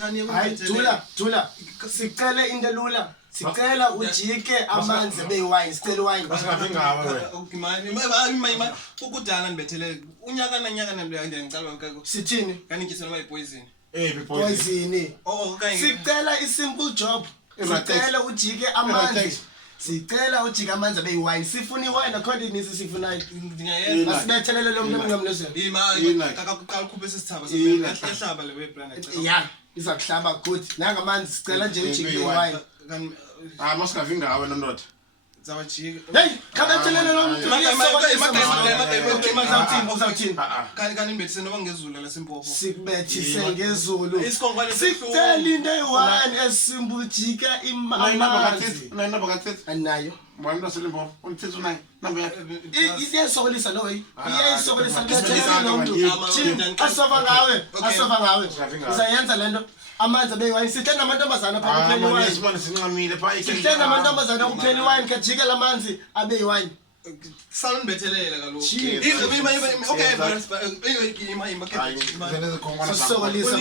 hayi Jula sicela into elula sicela ujike amanzi beyiwine sicela wine Mama ukudala nibethele unyaka ngicala sithini kanike noma ipoison poison sicela isimple job sicela ujike amanzi sicela ujike amanzi beyiwine sifuna iwine according nisi sifunayo ndingayenza asibethelele lo mntu nomnozo kakaqala khuphe sisithaba sehlaba le brand yeah iza kuhlaba good nangamanzi sicela nje ujike iwine masikavinga ngawe nondoda zawajika hey khabethelele lo mntu uzawuthini kanti nibethise noba ngezulu la Simpopo sikubethise ngezulu isikhongwane sicela into eyi-1 esimple jike amanzi anayo Mwana selimbo unithethe unayo number yakhe iyayisokolisa lo iyayisokolisa asova ngawe uzayenza lento amanzi abeyiwine sithe namantombazana phaa kuphela iwine isibane sinqamile phaa sithe namantombazana kuphela iwine kajike la manzi abeyiwine salonibethelela kaloku okay sokolisa